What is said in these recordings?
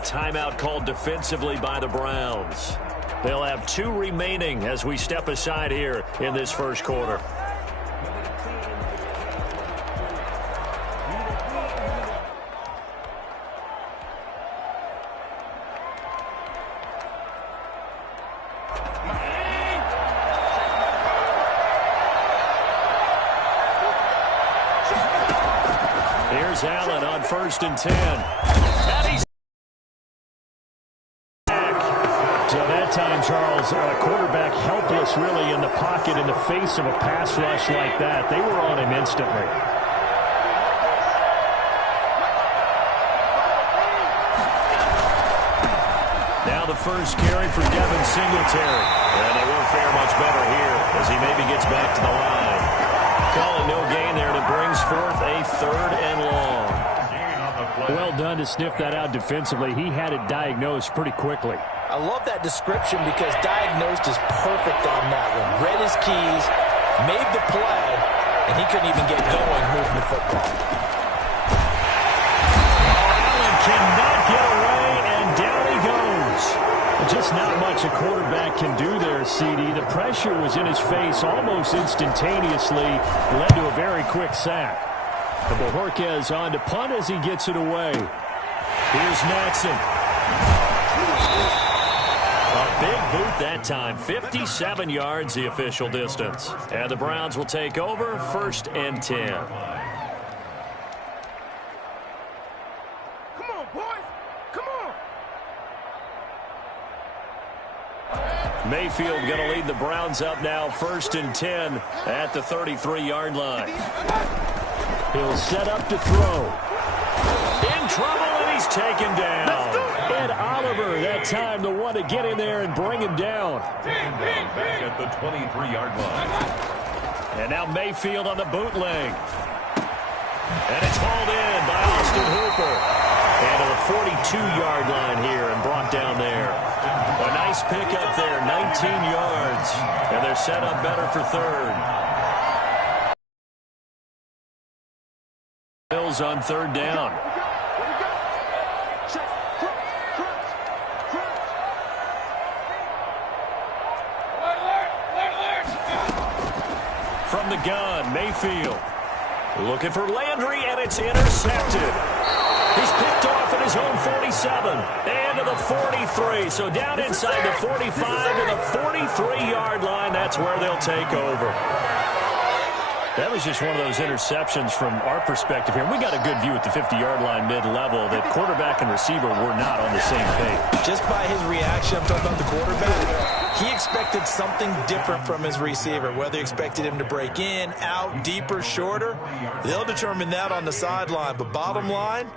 a timeout called defensively by the Browns. They'll have 2 remaining as we step aside here in this first quarter. Here's Allen on 1st and 10. And he's back. So that time, Charles, quarterback helpless really in the pocket in the face of a pass rush like that. They were on him instantly. Now the first carry for Devin Singletary. And they won't fare much better here as he maybe gets back to the line. Calling no gain there, and it brings forth a 3rd and long. Well done to sniff that out defensively. He had it diagnosed pretty quickly. I love that description because diagnosed is perfect on that one. Read his keys, made the play, and he couldn't even get going moving the football. Allen cannot get away, and down he goes. Just not much a quarterback can do there, CD. The pressure was in his face almost instantaneously, led to a very quick sack. Bojorquez on to punt as he gets it away. Here's Natson. A big boot that time. 57 yards the official distance. And the Browns will take over 1st and 10. Come on, boys. Come on. Mayfield going to lead the Browns up now 1st and 10 at the 33-yard line. He'll set up to throw. In trouble, and he's taken down. Ed Oliver, that time, the one to get in there and bring him down. Back at the 23-yard line. And now Mayfield on the bootleg. And it's hauled in by Austin Hooper. And to the 42-yard line here and brought down there. A nice pickup there, 19 yards. And they're set up better for 3rd. Bills on 3rd down. From the gun, Mayfield. Looking for Landry, and it's intercepted. He's picked off at his own 47. And to the 43. So down inside the 45 to the 43-yard line. That's where they'll take over. That was just one of those interceptions from our perspective here. We got a good view at the 50-yard line mid-level that quarterback and receiver were not on the same page. Just by his reaction, I'm talking about the quarterback, he expected something different from his receiver. Whether he expected him to break in, out, deeper, shorter, they'll determine that on the sideline. But bottom line,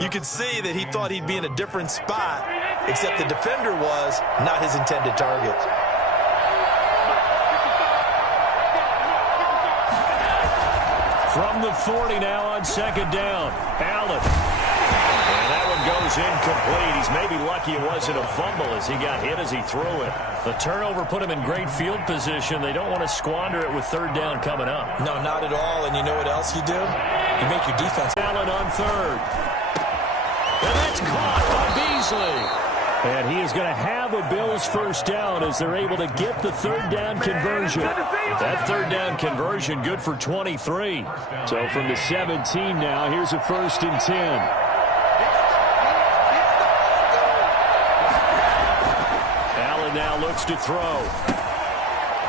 you could see that he thought he'd be in a different spot, except the defender was not his intended target. From the 40 now on 2nd down. Allen. And that one goes incomplete. He's maybe lucky it wasn't a fumble as he got hit as he threw it. The turnover put him in great field position. They don't want to squander it with 3rd down coming up. No, not at all. And you know what else you do? You make your defense. Allen on 3rd. And that's caught by Beasley. And he is going to have a Bills 1st down as they're able to get the 3rd down conversion. That 3rd down conversion good for 23. So from the 17 now, here's a 1st and 10. Allen now looks to throw.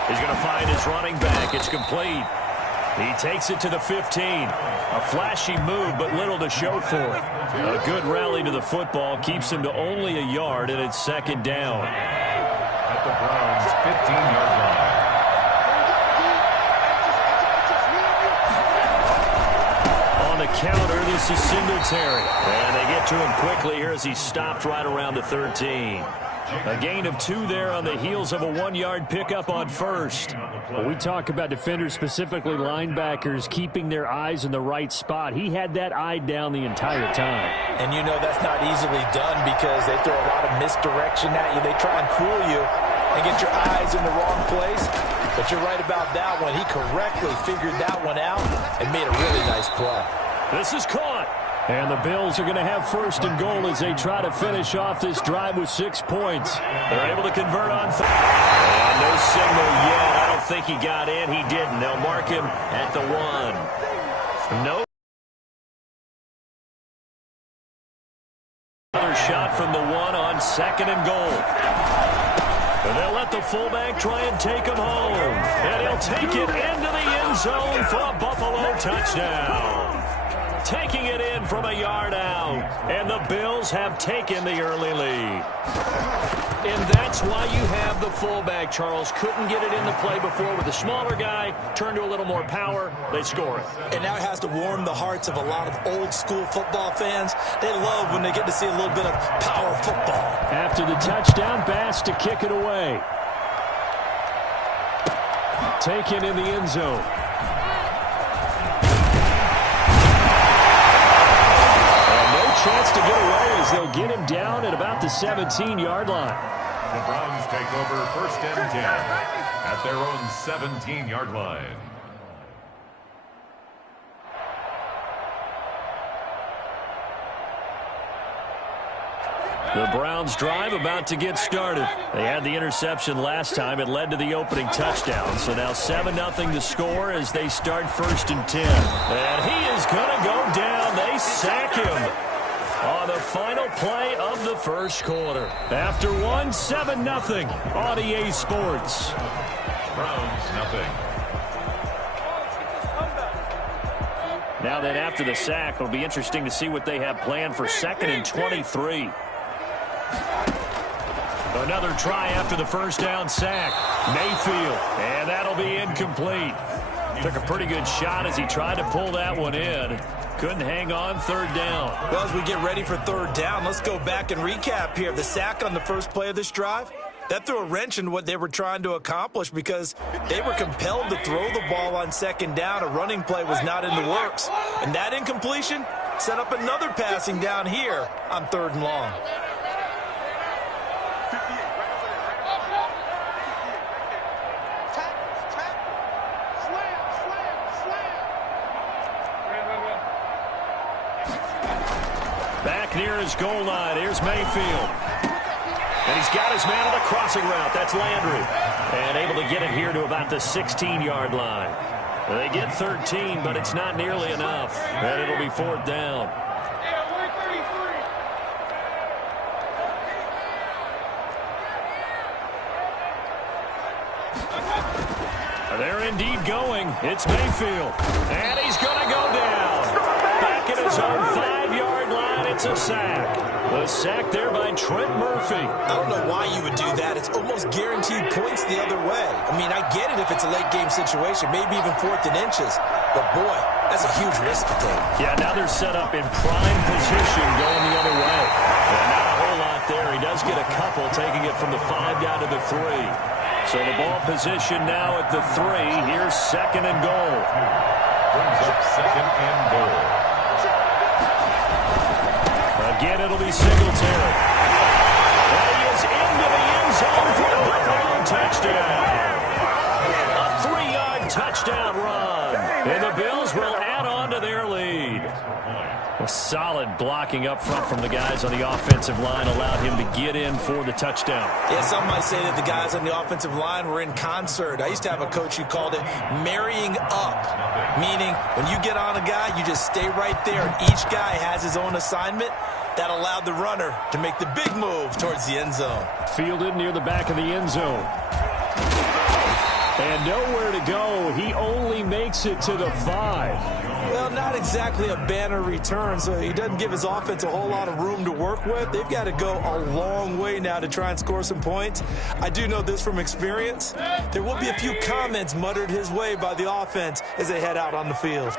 He's going to find his running back. It's complete. He takes it to the 15. A flashy move, but little to show for it. A good rally to the football keeps him to only a yard, and it's 2nd down. At the Browns' 15-yard line. On the counter, this is Singletary. And they get to him quickly here as he stopped right around the 13. A gain of 2 there on the heels of a 1-yard pickup on 1st. Well, we talk about defenders, specifically linebackers, keeping their eyes in the right spot. He had that eye down the entire time. And you know that's not easily done because they throw a lot of misdirection at you. They try and fool you and get your eyes in the wrong place. But you're right about that one. He correctly figured that one out and made a really nice play. This is caught. And the Bills are going to have first and goal as they try to finish off this drive with 6 points. They're able to convert on third. And no signal yet. I don't think he got in. He didn't. They'll mark him at the 1. No. Another shot from the 1 on second and goal. And they'll let the fullback try and take him home. And he'll take it into the end zone for a Buffalo touchdown. Taking it in from a yard out. And the Bills have taken the early lead. And that's why you have the fullback, Charles. Couldn't get it in the play before with the smaller guy. Turned to a little more power. They score it. And now it has to warm the hearts of a lot of old-school football fans. They love when they get to see a little bit of power football. After the touchdown, Bass to kick it away. Taken in the end zone. Chance to get away as they'll get him down at about the 17-yard line. The Browns take over first and 10 at their own 17-yard line. The Browns drive about to get started. They had the interception last time. It led to the opening touchdown. So now 7-0 to score as they start first and 10. And he is going to go down. They sack him on the final play of the first quarter. After 7-0 on EA Sports. Browns nothing. Now then, after the sack, it'll be interesting to see what they have planned for second and 23. Another try after the first down sack. Mayfield, and that'll be incomplete. Took a pretty good shot as he tried to pull that one in. Couldn't hang on third down. Well, as we get ready for third down, let's go back and recap here. The sack on the first play of this drive, that threw a wrench in what they were trying to accomplish because they were compelled to throw the ball on second down. A running play was not in the works. And that incompletion set up another passing down here on third and long. Back near his goal line. Here's Mayfield. And he's got his man on the crossing route. That's Landry. And able to get it here to about the 16-yard line. They get 13, but it's not nearly enough. And it'll be fourth down. They're indeed going. It's Mayfield. And he's going to go down. Back at his own 5-yard line. It's a sack. The sack there by Trent Murphy. I don't know why you would do that. It's almost guaranteed points the other way. I mean, I get it if it's a late-game situation, maybe even fourth and inches. But, boy, that's a huge risk to take. Yeah, now they're set up in prime position going the other way. And not a whole lot there. He does get a couple, taking it from the 5 down to the 3. So the ball position now at the 3. Here's second and goal. Brings up second and goal. Again, it'll be Singletary. And he is into the end zone for the Buffalo touchdown. A 3-yard touchdown run. And the Bills will add on to their lead. A solid blocking up front from the guys on the offensive line allowed him to get in for the touchdown. Yeah, some might say that the guys on the offensive line were in concert. I used to have a coach who called it marrying up, meaning when you get on a guy, you just stay right there, and each guy has his own assignment. That allowed the runner to make the big move towards the end zone. Fielded near the back of the end zone. And nowhere to go. He only makes it to the 5. Well, not exactly a banner return, so he doesn't give his offense a whole lot of room to work with. They've got to go a long way now to try and score some points. I do know this from experience. There will be a few comments muttered his way by the offense as they head out on the field.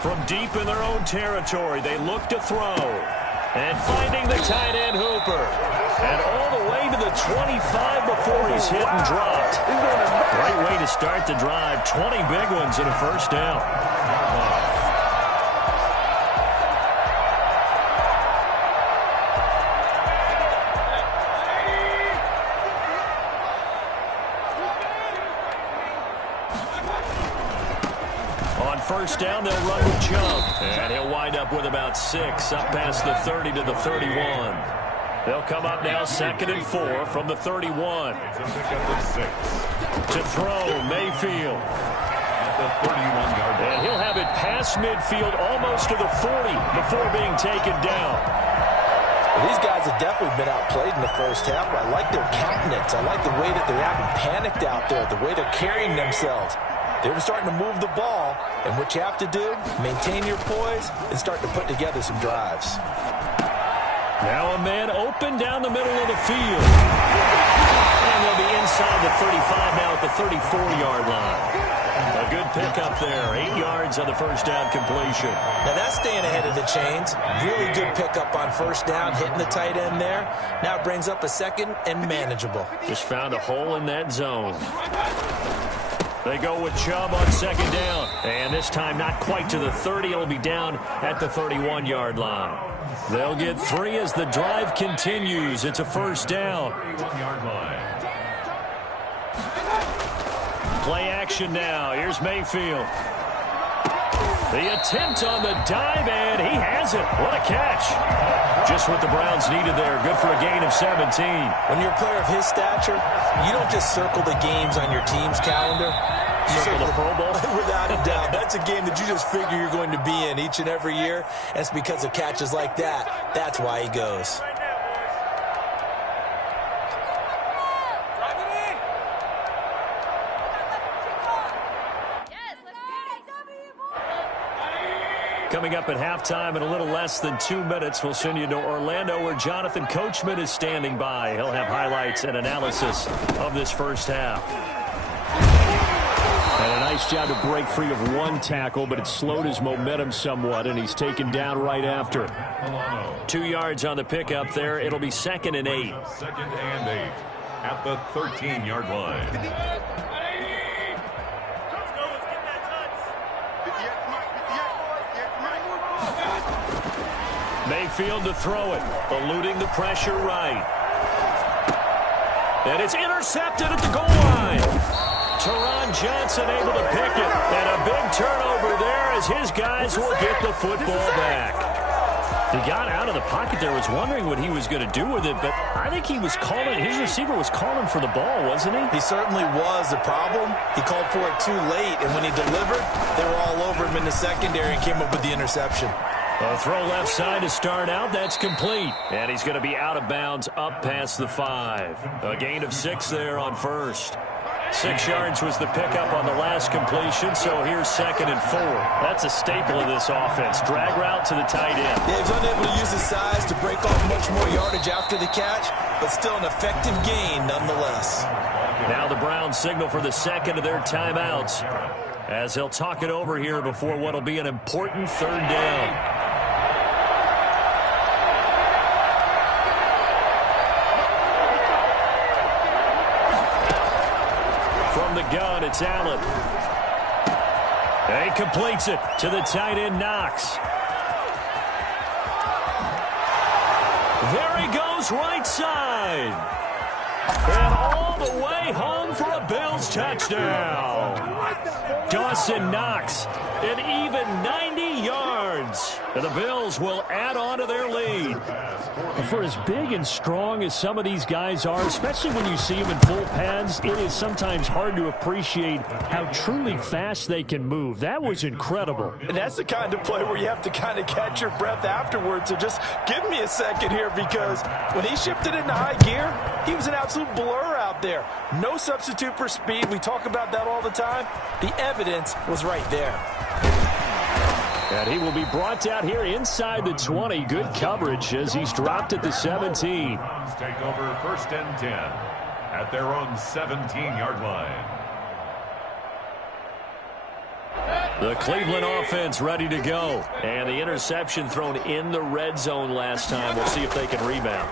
From deep in their own territory, they look to throw. And finding the tight end Hooper. And all the way to the 25 before he's hit and dropped. Great way to start the drive. 20 big ones and a first down. first down, they'll run with Chubb. And he'll wind up with about 6, up past the 30 to the 31. They'll come up now 2nd and 4 from the 31. It's a pickup of 6. To throw, Mayfield. At the 31-yard line. And he'll have it past midfield almost to the 40 before being taken down. Well, these guys have definitely been outplayed in the first half. I like their countenance. I like the way that they're acting panicked out there, the way they're carrying themselves. They're starting to move the ball, and what you have to do, maintain your poise and start to put together some drives. Now a man open down the middle of the field. And they'll be inside the 35 now at the 34-yard line. A good pickup there. 8 yards on the first down completion. Now that's staying ahead of the chains. Really good pickup on first down, hitting the tight end there. Now it brings up a second and manageable. Just found a hole in that zone. They go with Chubb on 2nd down. And this time not quite to the 30. It'll be down at the 31-yard line. They'll get 3 as the drive continues. It's a first down. 31-yard line. Play action now. Here's Mayfield. The attempt on the dive, and he has it. What a catch. Just what the Browns needed there. Good for a gain of 17. When you're a player of his stature, you don't just circle the games on your team's calendar. You Circle the Pro Bowl? Without a doubt. That's a game that you just figure you're going to be in each and every year. That's because of catches like that. That's why he goes. Coming up at halftime in a little less than 2 minutes, we'll send you to Orlando where Jonathan Coachman is standing by. He'll have highlights and analysis of this first half. And a nice job to break free of one tackle, but it slowed his momentum somewhat, and he's taken down right after. 2 yards on the pickup there. It'll be 2nd and 8. 2nd and 8 at the 13-yard line. Mayfield to throw it, eluding the pressure right. And it's intercepted at the goal line. Teron Johnson able to pick it. And a big turnover there as his guys will get the football back. He got out of the pocket there, was wondering what he was going to do with it, but I think he was calling, his receiver was calling for the ball, wasn't he? He certainly was. The problem, he called for it too late, and when he delivered, they were all over him in the secondary and came up with the interception. A throw left side to start out. That's complete. And he's going to be out of bounds up past the 5. A gain of 6 there on first. 6 yards was the pickup on the last completion, so here's 2nd and 4. That's a staple of this offense. Drag route to the tight end. Yeah, he's unable to use his size to break off much more yardage after the catch, but still an effective gain nonetheless. Now the Browns signal for the second of their timeouts as they'll talk it over here before what will be an important 3rd down. From the gun, it's Allen. And he completes it to the tight end, Knox. There he goes, right side. And all the way home for a Bills touchdown. Dawson Knox, an even 90 yards. And the Bills will add on to their lead. For as big and strong as some of these guys are, especially when you see them in full pads, it is sometimes hard to appreciate how truly fast they can move. That was incredible. And that's the kind of play where you have to kind of catch your breath afterwards. So just give me a second here, because when he shifted into high gear, he was an absolute blur out there. No substitute for speed. We talk about that all the time. The evidence was right there. And he will be brought down here inside the 20. Good coverage as he's dropped at the 17. Take over 1st and 10 at their own 17-yard line. The Cleveland offense ready to go. And the interception thrown in the red zone last time. We'll see if they can rebound.